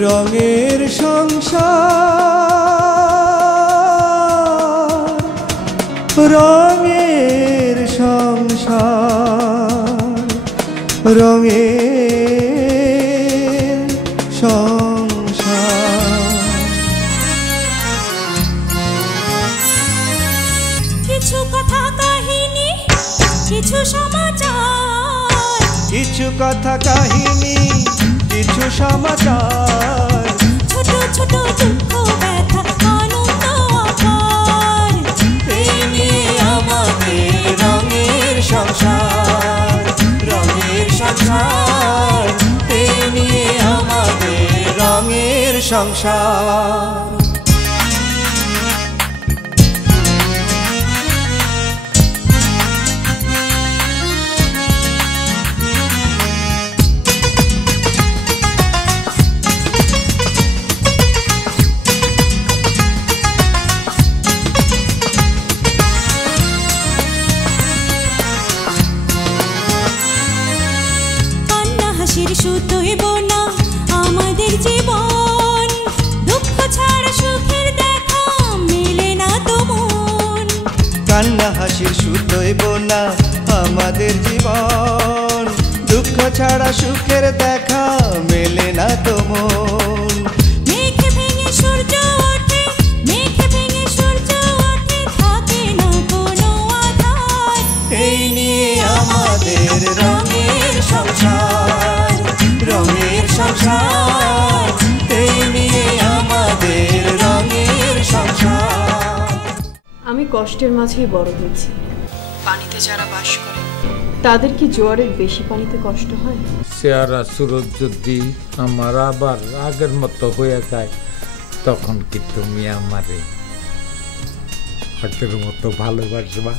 রঙের সংসার, রঙের সংসার, রঙের সংসার। কিছু কথা কাহিনী, কিছু সমাচার, কিছু কথা কাহিনী, কিছু সমাচার, ছোট ছোট দুঃখ ব্যথা আনন্দ আকার। এই নিয়ে আমাদের রঙের সংসার, রঙের সংসার, এই নিয়ে আমাদের রঙের সংসার। শুধুই বোনা আমাদের জীবন, দুঃখ ছাড়া সুখের দেখা মেলে না তো মন। কান্না হাসির সুতোয় বোনা আমাদের জীবন, দুঃখ ছাড়া সুখের দেখা মেলে না তো মন। মেঘে ভেঙে সূর্য ওঠে, মেঘে ভেঙে সূর্য ওঠে, থাকে না কোনো আধার। এই নিয়ে আমাদের রঙের সংসার, রঙের সংসার, এই নিয়ে আমাদের রঙের সংসার। আমি কষ্টের মাঝেই বড় হয়েছি। পানিতে যারা বাস করে তাদের কি জোয়ারের বেশি পানিতে কষ্ট হয়? চেহারা সুরত যদি আমার আবার আগের মতো হয়ে যায়, তখন কি তুমি আমারে আগের মতো ভালোবাসবা?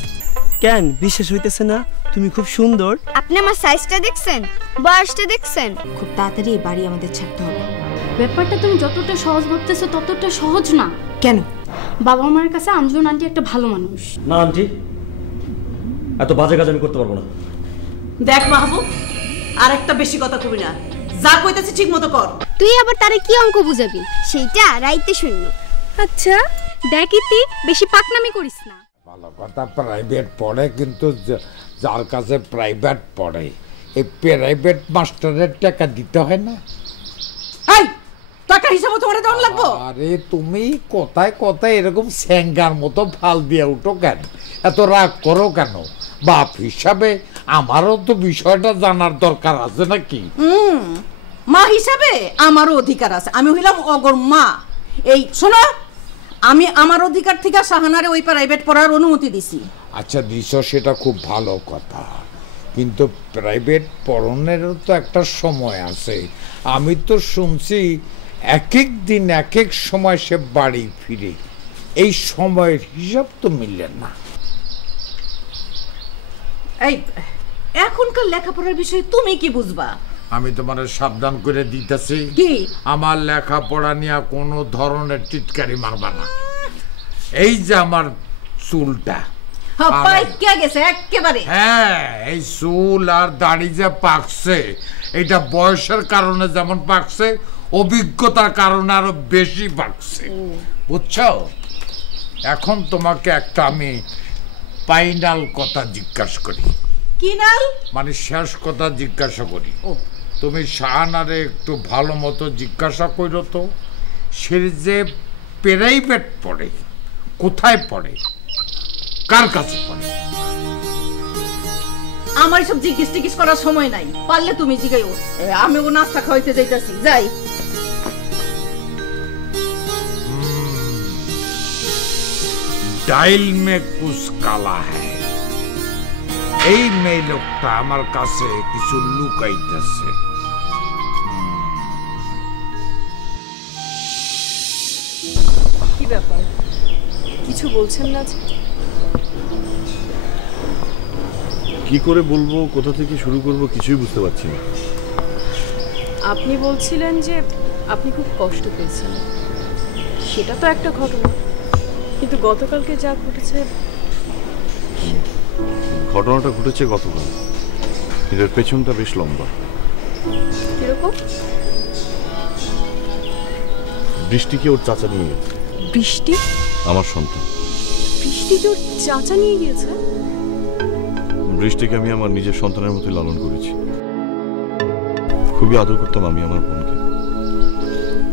কেন বিশ্বাস হইতেছে না? তুমি খুব সুন্দর। আপনি আমার সাইজটা দেখছেন, বয়সটা দেখছেন? খুব তাড়াতাড়ি এই বাড়ি আমাদের ছাড়তে হবে। ব্যাপারটা তুমি যতটা সহজ ভাবতেছো ততটা সহজ না। কেন? বাবা মার কাছে আঞ্জুন আন্টি একটা ভালো মানুষ। না আন্টি, এত বাজে কাজ আমি করতে পারবো না। দেখ মাহবুব, আর একটা বেশি কথা কবি না, যা কইতেছি ঠিক মতো কর। তুই আবার তারে কি অঙ্ক বুঝাবি? সেইটা রাইতে শুনলো। আচ্ছা দেখিতি বেশি পাকনামি করিস না। ভালো কথা, প্রাইভেট পড়ে, কিন্তু যার কাছে প্রাইভেট পড়ে এই প্রাইভেট মাস্টারের টাকা দিতে হয় না? এই টাকা হিসাবে তোমারে দেওয়া লাগবো? আরে তুমি কোথায় কোথায় এরকম স্যাঙ্গার মতো ফাল দিয়ে উঠো কেন? এত রাগ করো কেন? বাপ হিসাবে আমারও তো বিষয়টা জানার দরকার আছে নাকি? মা হিসাবে আমারও অধিকার আছে, আমি হইলাম অগর মা। এই শোনো, আমি আমার অধিকার থেকে শাহানারে ওই প্রাইভেট পড়ার অনুমতি দিছি। আচ্ছা দিছো, সেটা খুব ভালো কথা, কিন্তু প্রাইভেট পড়ানোরও তো একটা সময় আছে। আমি তো শুনছি এক এক দিন এক এক সময় সে বাড়ি ফিরে, এই সময়ের হিসাব তো মিলে না। এই এখনকার লেখাপড়ার বিষয়ে তুমি কি বুঝবা? আমি তোমার সাবধান করে দিতেছি, কি আমার লেখাপড়া নিয়ে কোনো ধরনের টিটকারি মারবা না। এই যে আমার চুলটা গেছে একেবারে, হ্যাঁ এই চুল আর দাড়ি যে পাকছে, এটা বয়সের কারণে যেমন পাকছে, অভিজ্ঞতার কারণে আরো বেশি পাকছে, বুঝছো? এখন তোমাকে একটা আমি ফাইনাল কথা জিজ্ঞাসা করি। কি নাল? মানে শেষ কথা জিজ্ঞাসা করি। তুমি শাহানারে একটু ভালো মতো জিজ্ঞাসা করো তো, সে যে প্রাইভেট পড়ে কোথায় পড়ে, কার কাছে পড়ে? আমার সব জিজ্ঞেস টিজ্ঞেস করার সময় নাই, পারলে তুমি জিগাইও। আমি ও নাস্তা খাওয়াইতে যাইতাছি, যাই। ডাইল মে কুছ কালা হ্যায়, এই মেয়ে লোকটা আমার কাছে কিছু লুকাইতেছে। কি ব্যাপার, কিছু বলছেন না? কি করে বলবো, কোথা থেকে শুরু করব কিছুই বুঝতে পারছি না। আপনি বলছিলেন যে আপনি খুব কষ্ট পেয়েছেন, সেটা তো একটা ঘটনা, কিন্তু গতকালকে যা ঘটেছে। ঘটনাটা ঘটেছে গতকাল, এর পেছনটা বেশ লম্বা। কিরকম? বৃষ্টিকে ওর চাচা নিয়ে গেছে। বৃষ্টি? আমার সন্তান। বৃষ্টিকে ওর চাচা নিয়ে গিয়েছে? বৃষ্টিকে আমি আমার নিজের সন্তানের মতোই লালন করেছি। খুবই আদর করতাম আমি আমার বোনকে।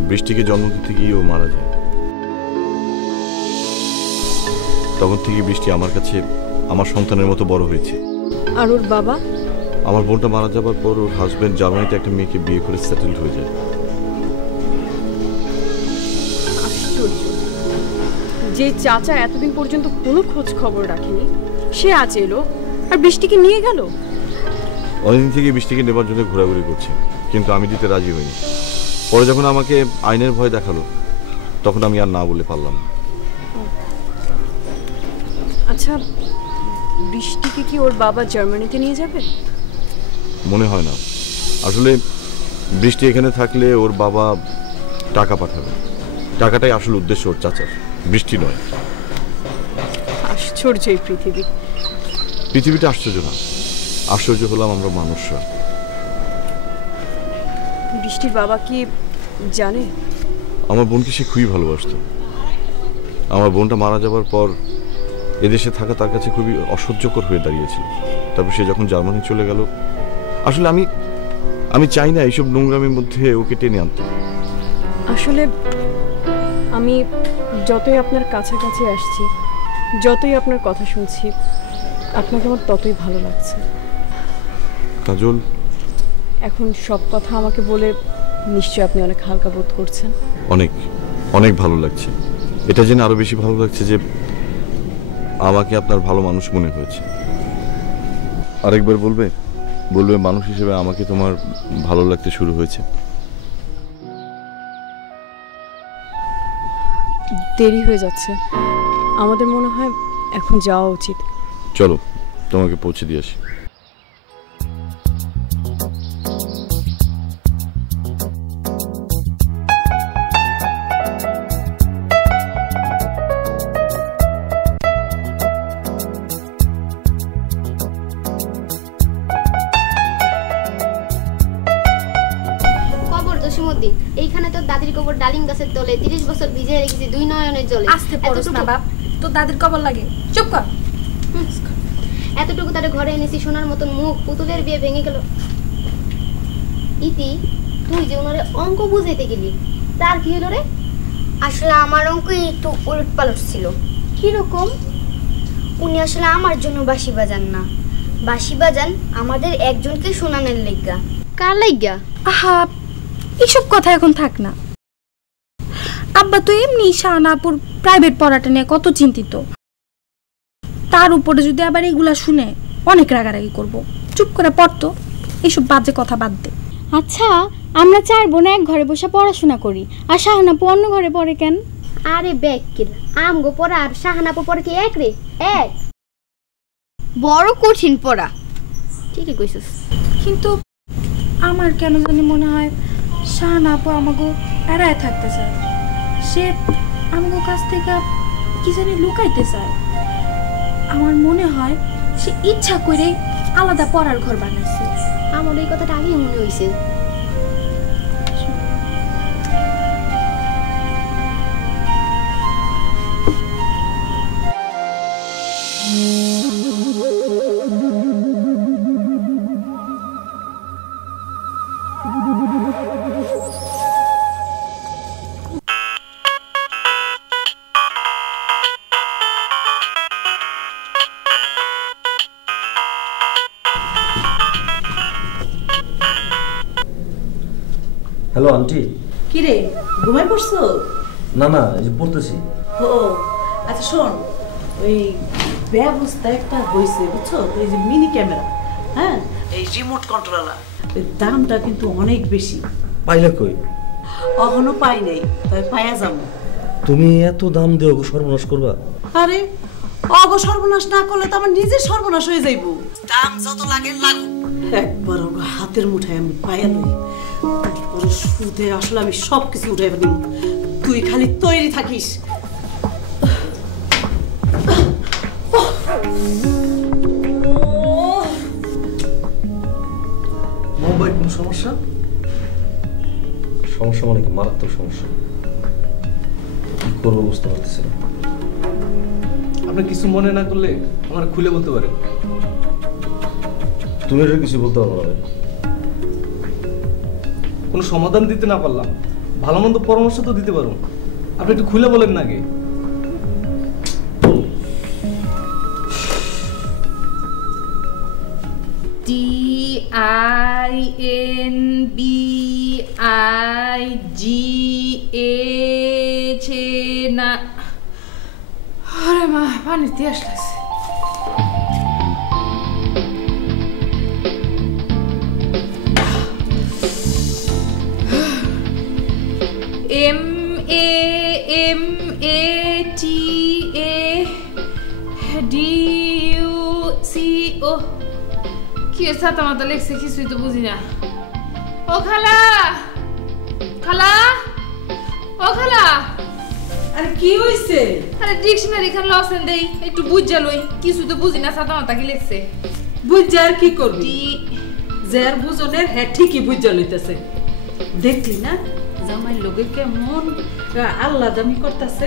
বৃষ্টিকে জন্ম দিতে গিয়ে ও মারা যায়। তখন থেকে বৃষ্টি আমার কাছে আমার সন্তানের মতো বড় হয়েছে। আর ওর বাবা? আমার বোনটা মারা যাবার পর ওর হাজবেন্ড জার্মানিতে একটা মেয়েকে বিয়ে করে সেটেলড হয়ে যায়। আশ্চর্য, যে চাচা এতদিন পর্যন্ত কোনো খোঁজ খবর রাখেনি সে আজ এলো আর বৃষ্টিকে নিয়ে গেল। অনেকদিন থেকে বৃষ্টিকে নেবার জন্য ঘোরাঘুরি করছে, কিন্তু আমি দিতে রাজি হইনি। পরে যখন আমাকে আইনের ভয় দেখালো তখন আমি আর না বলে পারলাম না। আচ্ছা, বৃষ্টিকে কি ওর বাবা জার্মানিতে নিয়ে যাবে? মনে হয় না। আসলে বৃষ্টি এখানে থাকলে ওর বাবা টাকা পাঠাবে। টাকাটাই আসল উদ্দেশ্য ওর চাচার, বৃষ্টি নয়। আশ্চর্য এই পৃথিবী। পৃথিবীটা আশ্চর্য না, আশ্চর্য হলাম আমরা মানুষরা। বৃষ্টির বাবা কি জানে? আমার বোনকে সে খুবই ভালোবাসত। আমার বোনটা মারা যাবার পর এদেশে থাকা তার কাছে খুবই অসহ্যকর হয়ে দাঁড়িয়েছিল। তারপর সে যখন জার্মানি চলে গেল, আসলে আমি চাই না এইসব নোংরামের মধ্যে ওকে টেনে আনতে। আসলে আমি যতই আপনার কাছাকাছি আসছি, যতই আপনার কথা শুনছি, আপনাকে আমার ততই ভালো লাগছে। কাজল, এখন সব কথা আমাকে বলে নিশ্চয়ই আপনি অনেক হালকা বোধ করছেন। অনেক অনেক ভালো লাগছে। এটা জেনে আরো বেশি ভালো লাগছে যে আমাকে আপনার ভালো মানুষ মনে হয়েছে। আরেকবার বলবে মানুষ হিসেবে আমাকে তোমার ভালো লাগতে শুরু হয়েছে। দেরি হয়ে যাচ্ছে, আমাদের মনে হয় এখন যাওয়া উচিত। চলো তোমাকে পৌঁছে দিয়ে আসি। এইখানে তো দাদির কবর ডালিম গাছের তলে 30 বছর ভিজে রেখেছি দুই নয়নের জলে। আস্তে পড়স না বাপ, তো দাদির কবর লাগে। চুপ কর। এতটুকু তারে ঘরে এনেছি, সোনার মতন মুখ, পুতুলের বিয়ে ভেঙে গেল। ইতি, তুই যে ওনারে অঙ্ক বুঝাইতে গেলি, তার কি হলো রে? আসলে আমার অঙ্ক একটু উলটপালট ছিল। কিরকম? উনি আসলে আমার জন্য বাঁশি বাজান না, বাঁশি বাজান আমাদের একজনকে শোনানোর লেগা। কার লাইগা? আহা, এসব কথা এখন থাক না। আব্বা তো এমনি শাহনাপুর প্রাইভেট পড়াটা নিয়ে কত চিন্তিত, তার উপরে যদি আবার এগুলা শুনে অনেক রাগারাগি করব। চুপ করে পড়তো, এসব বাজে কথা বাদ দে। আচ্ছা, আমরা 4 বোন এক ঘরে বসে পড়াশোনা করি, আর শাহনাপু অন্য ঘরে পড়ে কেন? আরে ব্যাকির, আমগো পড়া আর শাহনাপু পড়া কি এক রে? এক। বড় কঠিন পড়া। ঠিকই কইছিস। কিন্তু আমার কেন জানি মনে হয় শাহনাপু আমাকে এড়ায় থাকতে চায়। সে আমাকে কাছ থেকে কি জানি লুকাইতে চায়। আমার মনে হয় সে ইচ্ছা করে আলাদা পড়ার ঘর বানাইছে। আমার এই কথাটা আগেই মনে হইছে। Hello aunty. কি রে, ঘুমাই পড়ছো? না না, এই যে পড়তেছি। ও আচ্ছা শোন, ওই ব্যবস্থা একটা হয়েছে বুঝছো, এই যে মিনি ক্যামেরা, হ্যাঁ, এই রিমোট কন্ট্রোলার, এর দামটা কিন্তু অনেক বেশি। পাইলে কই? এখনো পাই নাই, তাই পায়া যাবো। তুমি এত দাম দেও, সর্বনাশ করবা? আরে অগ সর্বনাশ না করলে তো আমার নিজের সর্বনাশ হয়ে যাইব। দাম যত লাগে লাগুক, একবার ওগ হাতের মুঠায় আমি পায়া লই, তারপরে সুদে আসলে আমি সব কিছু উঠে ফেলি। তুই খালি তৈরি থাকিস। মুম্বাই কোন সমস্যা? সমস্যা মানে কি? মারাত্মক সমস্যা। করবো বুঝতে পারতেছি না। আপনি কিছু মনে না করলে আমার খুলে বলতে পারেন। তুমি এটা কিছু বলতে পারবো না। কোনো সমাধান দিতে না পারলাম, ভালো মন্দ পরামর্শ তো দিতে পারো। আপনি একটু খুলে বলেন না আগে। TINBIGH না, আরে মা পানির দিয়ে আসতেছে। MAMATADUCO কি ছাতা মাথা লেখছে কিছুই তো বুঝি না। ও খালা, খালা, ও খালা। আরে কি হইছে? আরে ডিকশনারি খান লসেন দেই একটু বুঝা লই, কিছু তো বুঝি না ছাতা মাথা কি লেখছে। বুঝা আর কি করবি? যার বুঝনের হ্যাঁ ঠিকই বুঝা লইতেছে। দেখলি না জামাই লোকে কেমন আল্লাহ জামি করতেছে।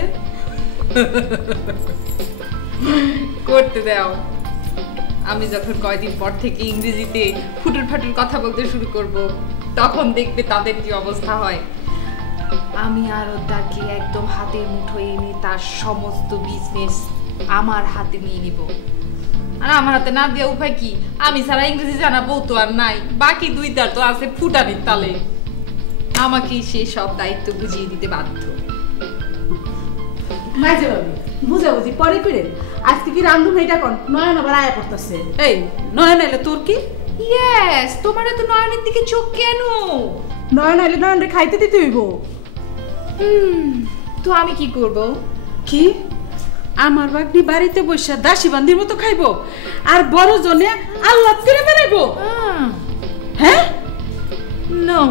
করতে দাও, আমি যখন কয়দিন পর থেকে ইংরেজিতে ফুটুর ফাটুর কথা বলতে শুরু করব তখন দেখবে তাদের কি অবস্থা হয়। আমি আরতদারকে একদম হাতের মুঠোয় এনে তার সমস্ত বিজনেস আমার হাতে নিয়ে নিব। আর আমার হাতে না দেওয়া উপায় কি? আমি ছাড়া ইংরেজি জানা বউ তো আর নাই, বাকি দুইটার তো আছে ফুটানির তালে। আমাকেই সে সব দায়িত্ব বুঝিয়ে দিতে বাধ্য। মাঝে ভাবি বুঝাবুঝি পরে করে আজকে কি রান্ধুন এটা কোন নয়ন আবার আয়া করতেছে। এই নয়ন এলে তোর কি? ইয়েস, তোমার তো নয়নের দিকে চোখ কেন? নয়ন এলে নয়নরে খাইতে দিতে হইব। তো আমি কি করব? কি আমার বাগনি বাড়িতে বসে দাসী বান্দির মতো খাইবো আর বড় জনে আল্লাহ করে বেরাইবো? হ্যাঁ, নো,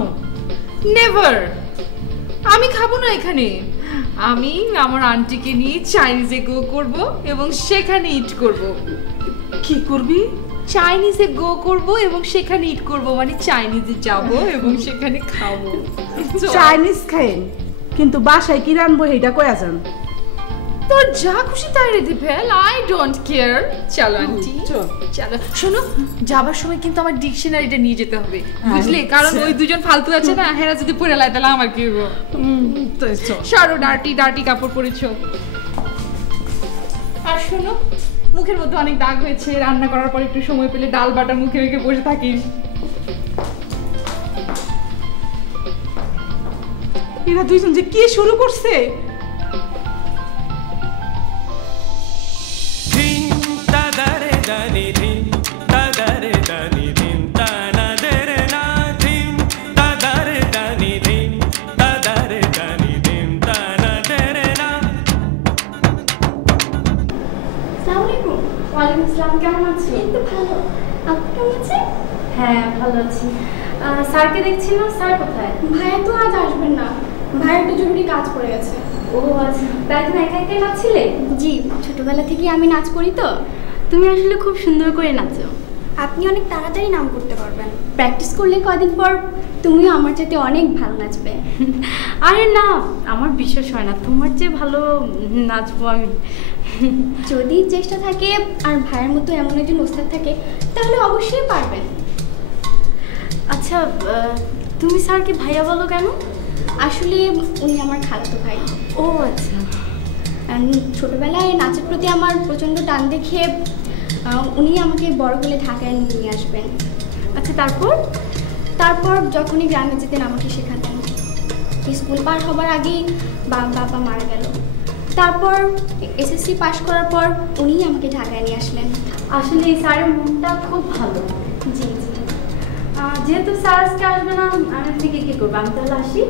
নেভার। আমি খাবো না এখানে। আমি আমার আন্টিকে নিয়ে চাইনিজে গো করব এবং সেখানে ইট করব। কি করবি? চাইনিজে গো করব এবং সেখানে ইট করব, মানে চাইনিজে যাব এবং সেখানে খাবো। চাইনিজ খাইন কিন্তু বাসায় কি রানবো এটা কয়া যান। তোর যা খুশি তাই ready fail, I don't care. চলো আন্টি চলো। শোনো, যাবার সময় কিন্তু আমার ডিকশনারিটা নিয়ে যেতে হবে, বুঝলে? কারণ ওই দুজন ফালতু আছে না, হেরা যদি পরে লাই তাহলে আমার কি হইব? সরো, ডার্টি ডার্টি কাপড় পরেছো। আর শোনো, মুখের মধ্যে অনেক দাগ হয়েছে, রান্না করার পর একটু সময় পেলে ডাল বাটা মুখে রেখে বসে থাকিস। এরা দুইজন যে কি শুরু করছে! কেমন আছেন? ভালো, আপনি কেমন আছেন? হ্যাঁ ভালো আছি। স্যারকে দেখছিলাম, স্যার কোথায়? ভাইয়া তো আজ আসবেন না, ভাইয়ের একটা জরুরি কাজ পড়ে গেছে। ও আচ্ছা, তাই তুমি একা একাই নাচছিলে? জি, ছোটবেলা থেকে আমি নাচ করি তো। তুমি আসলে খুব সুন্দর করে নাচো। আপনি অনেক তাড়াতাড়ি নাম করতে পারবেন, প্র্যাকটিস করলে কদিন পর তুমিও আমার চাইতে অনেক ভালো নাচবে। আরে না, আমার বিশ্বাস হয় না তোমার চেয়ে ভালো নাচবো আমি। যদি চেষ্টা থাকে আর ভাইয়ের মতো এমন একজন ওস্তাদ থাকে তাহলে অবশ্যই পারবেন। আচ্ছা, তুমি স্যারকে ভাইয়া বলো কেন? আসলে উনি আমার খালাতো ভাই। ও আচ্ছা। ছোটবেলায় নাচের প্রতি আমার প্রচণ্ড টান দেখে উনি আমাকে বড় হলে ঢাকায় নিয়ে আসবেন। আচ্ছা, তারপর যখনই গ্রামে যেতেন আমাকে শেখাতেন। স্কুল পার হবার আগেই বাবা মারা গেল। তারপর এসএসসি পাশ করার পর উনিই আমাকে ঢাকায় নিয়ে আসলেন। আসলে এই স্যারের মনটা খুব ভালো। জি জি। যেহেতু স্যার আজকে আসবে না, আমি থেকে কী করবো? আমি তাহলে আসি।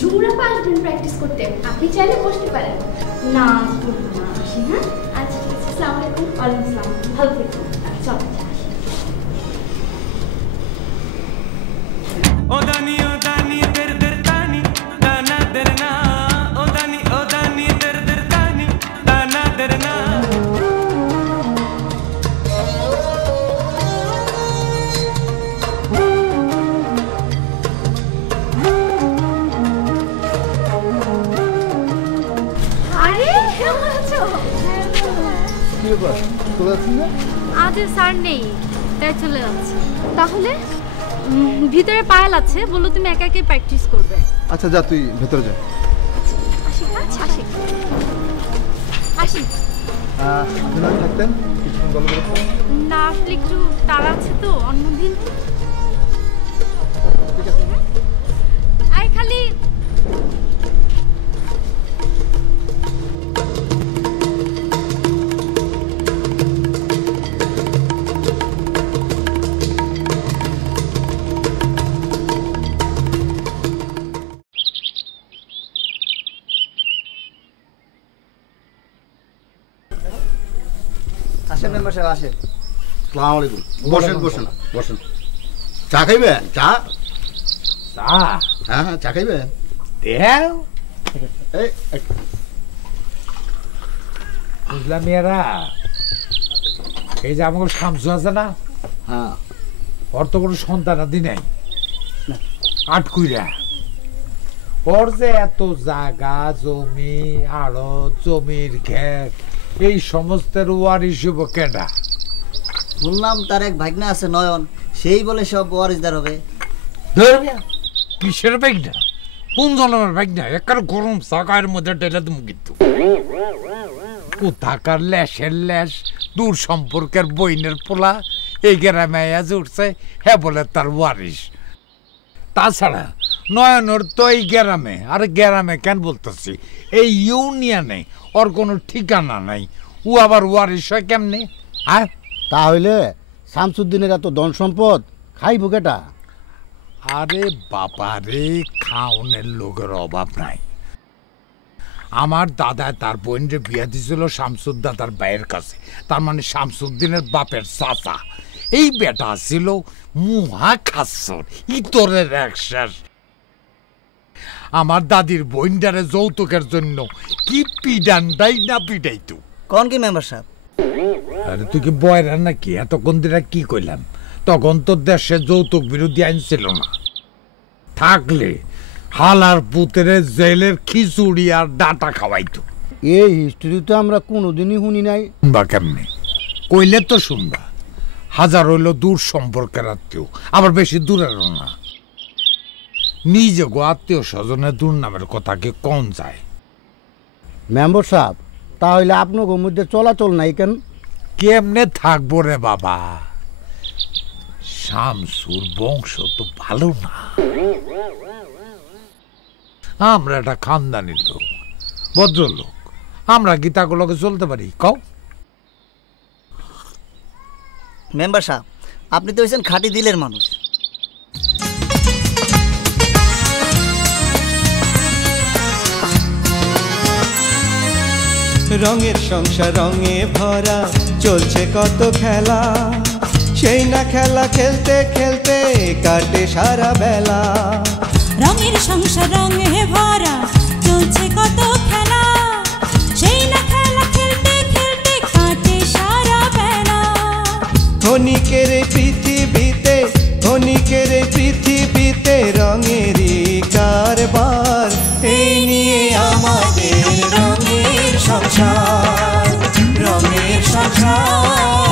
ঝুমরাপা আসবেন প্র্যাকটিস করতে, আপনি চাইলে বসতে পারেন। না না, আসি। হ্যাঁ আচ্ছা ঠিক আছে। আসসালামু আলাইকুম। ওয়ালাইকুম আসসালাম, ভালো থেকো। চল ওদানি ওদানি দের দের তানি তানা দের না, ওদানি ওদানি দের দের তানি তানা দের না। ব্যাপার চলে যাচ্ছেন না? আজ স্যার নেই, তাই চলে যাচ্ছে। তাহলে ভিতরে পায়েল আছে, বললো তুমি একা একা প্র্যাকটিস করবে। আচ্ছা যা, তুই ভেতরে যা। আসি। আপনি থাকতেন কিছুক্ষণ গল্প করতে? না, আসলে একটু তাড়া আছে তো, অন্যদিন। আই খালি আসেন মেম্বার সাহেব, আসেন। আসসালামু আলাইকুম। বসেন বসেন বসেন। চা খাইবেন? চা? চা? হ্যাঁ হ্যাঁ, চা খাইবেন? বুঝলাম এরা এই যে আমাকে শামসু আছে না, হ্যাঁ, ওর তো কোনো সন্তান আদি নাই, আটকুইরা। ওর যে এত জায়গা জমি আড়ত জমির ক্ষেত এই সমস্তের ওয়ারিশ হইব কেডা? শুনলাম তার এক ভাগনা আছে নয়ন, সেই বলে সব ওয়ারিসদার হবে। কিসের ভাগনা? কোন জন্মের ভাগনা? একার গরম চাকার মধ্যে টেলে তুমি কিন্তু কোথাকার ল্যাসের ল্যাস দূর সম্পর্কের বইনের পোলা এই গ্রামে আজ উঠছে, হ্যাঁ বলে তার ওয়ারিশ। তাছাড়া নয়নের তো এই গ্রামে, আর গ্রামে কেন বলতেছি এই ইউনিয়নে ওর কোনো ঠিকানা নাই, ও আবার ওয়ারিশ হয় কেমনে? হ্যাঁ, তাহলে শামসুদ্দিনের এত ধন সম্পদ খাইব কেটা? আরে বাবা রে, খাওনের লোকের অভাব নাই। আমার দাদায় তার বোনরে বিয়া দিয়েছিল শামসুদ্দাদার ভাইয়ের কাছে, তার মানে শামসুদ্দিনের বাপের চাচা। এই বেটা ছিল মুহা খাসর, ইতরের এক শেষ। আমার দাদির বোনটারে যৌতুকের জন্য কি পিডানটাই না পিডাইতো। কোন কি মেম্বার সাহেব? আরে তুই কি বয়রা নাকি? এতক্ষণ দিরা কি কইলাম? তখন তো দেশে যৌতুক বিরোধী আইন ছিল না। থাকলে হালার পুতেরে জেলের খিচুড়ি আর ডাটা খাওয়াইতো। এই হিস্ট্রি তো আমরা কোনোদিনই শুনি নাই। বা কেমনে কইলে তো শুনবা। হাজার হইল দূর সম্পর্কের আত্মীয়, আবার বেশি দূরেরও না। নিজে গো আত্মীয় স্বজনের দুর্নামের কথা কি কম যায়? মেম্বার সাহেব, তাহলে আপনার মধ্যে চলাচল নাই কেন? কেমনে থাকবো রে বাবা, শামসুর বংশ তো ভালো না। আমরা একটা খানদানি লোক, ভদ্রলোক, আমরা কি তাগুলোকে চলতে পারি? কও মেম্বার সাহেব, আপনি তো হয়েছেন খাঁটি দিলের মানুষ। রঙের সংসার রঙে ভরা, চলছে কত খেলা, সেই না খেলা খেলতে খেলতে কাটে সারা বেলা। রঙের সংসার রঙে ভরা, চলছে কত খেলা, সেই না খেলা খেলতে খেলতে কাটে সারা বেলা। ক্ষণিকের পৃথিবীতে, ক্ষণিকের পৃথিবীতে রঙেরই কারবার, এই নিয়ে আমাদের রঙের সংসার, রঙের সংসার।